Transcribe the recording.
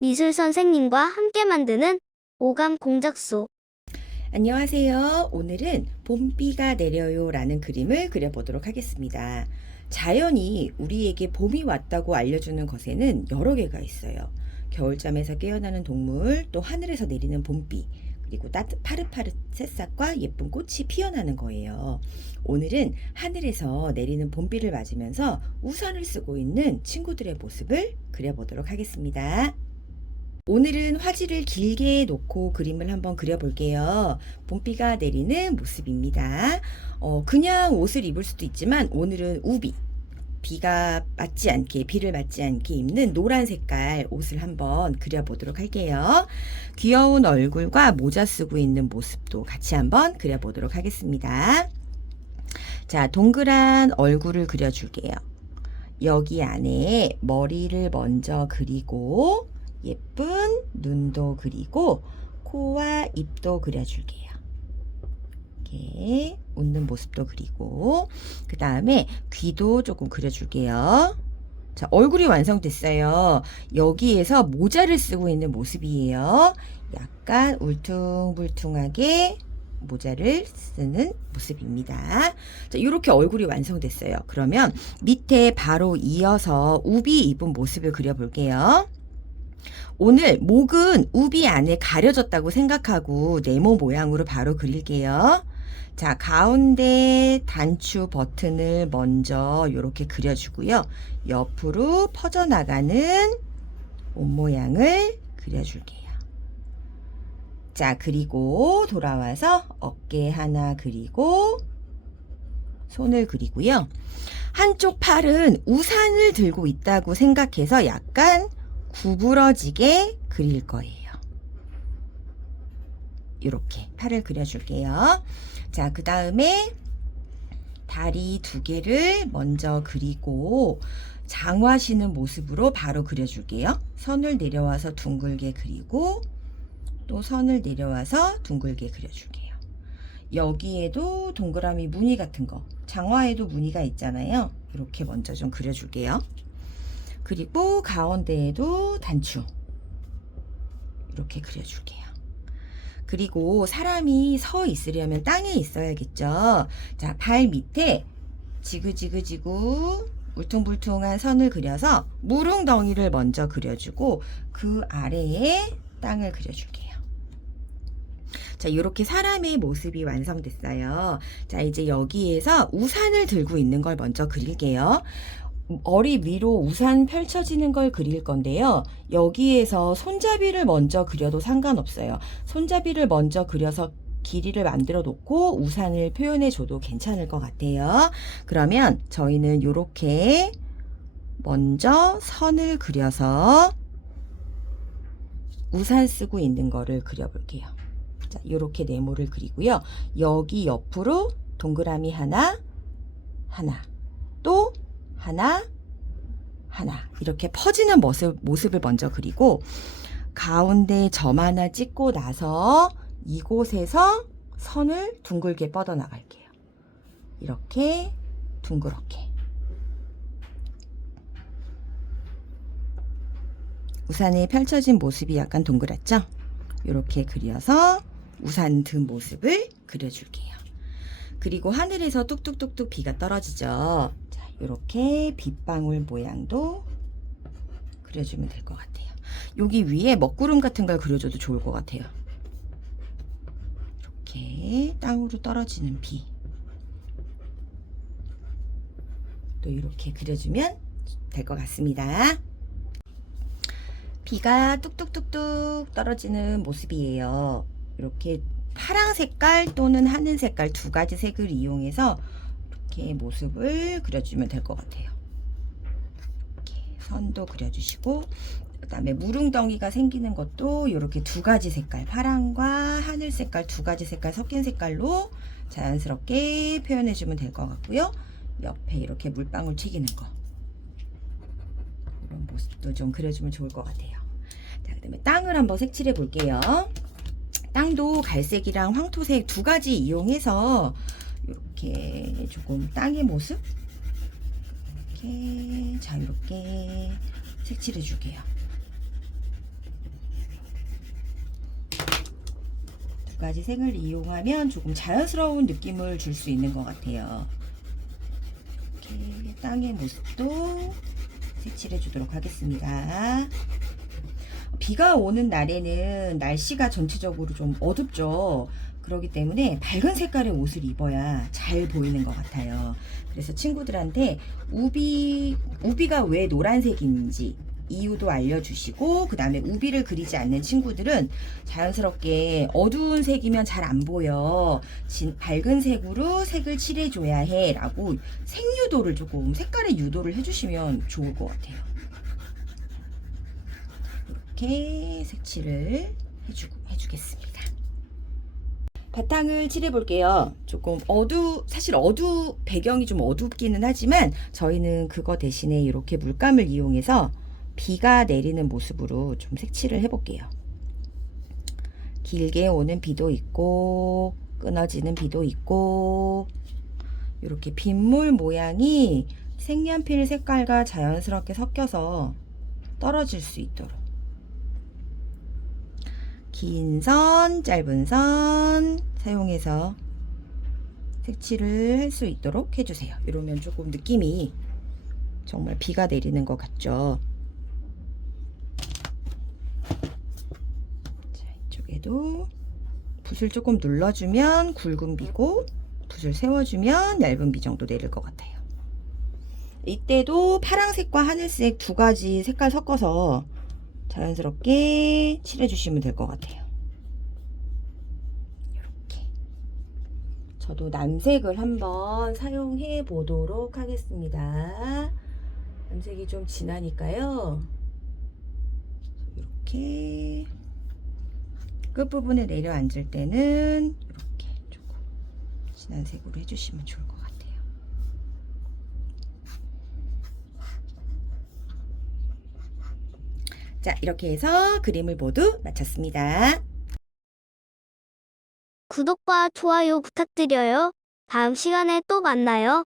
미술 선생님과 함께 만드는 오감 공작소. 안녕하세요. 오늘은 봄비가 내려요 라는 그림을 그려보도록 하겠습니다. 자연이 우리에게 봄이 왔다고 알려주는 것에는 여러 개가 있어요. 겨울잠에서 깨어나는 동물, 또 하늘에서 내리는 봄비, 그리고 파릇파릇 새싹과 예쁜 꽃이 피어나는 거예요. 오늘은 하늘에서 내리는 봄비를 맞으면서 우산을 쓰고 있는 친구들의 모습을 그려보도록 하겠습니다. 오늘은 화지를 길게 놓고 그림을 한번 그려볼게요. 봄비가 내리는 모습입니다. 그냥 옷을 입을 수도 있지만 오늘은 비를 맞지 않게 입는 노란 색깔 옷을 한번 그려보도록 할게요. 귀여운 얼굴과 모자 쓰고 있는 모습도 같이 한번 그려보도록 하겠습니다. 자, 동그란 얼굴을 그려줄게요. 여기 안에 머리를 먼저 그리고 예쁜 눈도 그리고 코와 입도 그려줄게요. 이렇게 웃는 모습도 그리고 그 다음에 귀도 조금 그려줄게요. 자, 얼굴이 완성됐어요. 여기에서 모자를 쓰고 있는 모습이에요. 약간 울퉁불퉁하게 모자를 쓰는 모습입니다. 자, 이렇게 얼굴이 완성됐어요. 그러면 밑에 바로 이어서 우비 입은 모습을 그려볼게요. 오늘 목은 우비 안에 가려졌다고 생각하고 네모 모양으로 바로 그릴게요. 자, 가운데 단추 버튼을 먼저 이렇게 그려주고요. 옆으로 퍼져나가는 옷 모양을 그려줄게요. 자, 그리고 돌아와서 어깨 하나 그리고 손을 그리고요. 한쪽 팔은 우산을 들고 있다고 생각해서 약간 구부러지게 그릴 거예요. 이렇게 팔을 그려줄게요. 자, 그 다음에 다리 두 개를 먼저 그리고 장화 신은 모습으로 바로 그려줄게요. 선을 내려와서 둥글게 그리고 또 선을 내려와서 둥글게 그려줄게요. 여기에도 동그라미 무늬 같은 거, 장화에도 무늬가 있잖아요. 이렇게 먼저 좀 그려줄게요. 그리고 가운데에도 단추 이렇게 그려줄게요. 그리고 사람이 서 있으려면 땅에 있어야겠죠. 자, 발 밑에 지그지그지구 울퉁불퉁한 선을 그려서 무릉덩이를 먼저 그려주고 그 아래에 땅을 그려줄게요. 자, 이렇게 사람의 모습이 완성됐어요. 자, 이제 여기에서 우산을 들고 있는 걸 먼저 그릴게요. 머리 위로 우산 펼쳐지는 걸 그릴 건데요. 여기에서 손잡이를 먼저 그려도 상관없어요. 손잡이를 먼저 그려서 길이를 만들어 놓고 우산을 표현해 줘도 괜찮을 것 같아요. 그러면 저희는 이렇게 먼저 선을 그려서 우산 쓰고 있는 거를 그려볼게요. 자, 이렇게 네모를 그리고요. 여기 옆으로 동그라미 하나, 또 하나 이렇게 퍼지는 모습을 먼저 그리고 가운데 점 하나 찍고 나서 이곳에서 선을 둥글게 뻗어 나갈게요. 이렇게 둥그렇게 우산에 펼쳐진 모습이 약간 동그랗죠? 이렇게 그려서 우산 든 모습을 그려줄게요. 그리고 하늘에서 뚝뚝뚝뚝 비가 떨어지죠. 자, 이렇게 빗방울 모양도 그려주면 될 것 같아요. 여기 위에 먹구름 같은 걸 그려줘도 좋을 것 같아요. 이렇게 땅으로 떨어지는 비. 또 이렇게 그려주면 될 것 같습니다. 비가 뚝뚝뚝뚝 떨어지는 모습이에요. 이렇게 파랑 색깔 또는 하늘 색깔 두 가지 색을 이용해서 이렇게 모습을 그려주면 될 것 같아요. 이렇게 선도 그려주시고 그 다음에 무릉덩이가 생기는 것도 이렇게 두 가지 색깔, 파랑과 하늘 색깔 두 가지 색깔 섞인 색깔로 자연스럽게 표현해주면 될 것 같고요. 옆에 이렇게 물방울 튀기는 거 이런 모습도 좀 그려주면 좋을 것 같아요. 자, 그 다음에 땅을 한번 색칠해 볼게요. 땅도 갈색이랑 황토색 두 가지 이용해서 이렇게 조금 땅의 모습 이렇게 자유롭게 색칠해 줄게요. 두 가지 색을 이용하면 조금 자연스러운 느낌을 줄 수 있는 것 같아요. 이렇게 땅의 모습도 색칠해 주도록 하겠습니다. 비가 오는 날에는 날씨가 전체적으로 좀 어둡죠. 그렇기 때문에 밝은 색깔의 옷을 입어야 잘 보이는 것 같아요. 그래서 친구들한테 우비가 왜 노란색인지 이유도 알려주시고, 그 다음에 우비를 그리지 않는 친구들은 자연스럽게 어두운 색이면 잘 안 보여, 밝은 색으로 색을 칠해줘야 해 라고 색유도를 조금, 색깔의 유도를 해주시면 좋을 것 같아요. 이렇게 색칠을 해주겠습니다. 바탕을 칠해 볼게요. 조금 사실 배경이 좀 어둡기는 하지만 저희는 그거 대신에 이렇게 물감을 이용해서 비가 내리는 모습으로 좀 색칠을 해 볼게요. 길게 오는 비도 있고 끊어지는 비도 있고, 이렇게 빗물 모양이 색연필 색깔과 자연스럽게 섞여서 떨어질 수 있도록 긴 선, 짧은 선 사용해서 색칠을 할 수 있도록 해주세요. 이러면 조금 느낌이 정말 비가 내리는 것 같죠. 자, 이쪽에도 붓을 조금 눌러주면 굵은 비고, 붓을 세워주면 얇은 비 정도 내릴 것 같아요. 이때도 파란색과 하늘색 두 가지 색깔 섞어서 자연스럽게 칠해주시면 될 것 같아요. 이렇게. 저도 남색을 한번 사용해 보도록 하겠습니다. 남색이 좀 진하니까요. 이렇게 끝부분에 내려앉을 때는 이렇게 조금 진한 색으로 해주시면 좋을 것 같아요. 자, 이렇게 해서 그림을 모두 마쳤습니다. 구독과 좋아요 부탁드려요. 다음 시간에 또 만나요.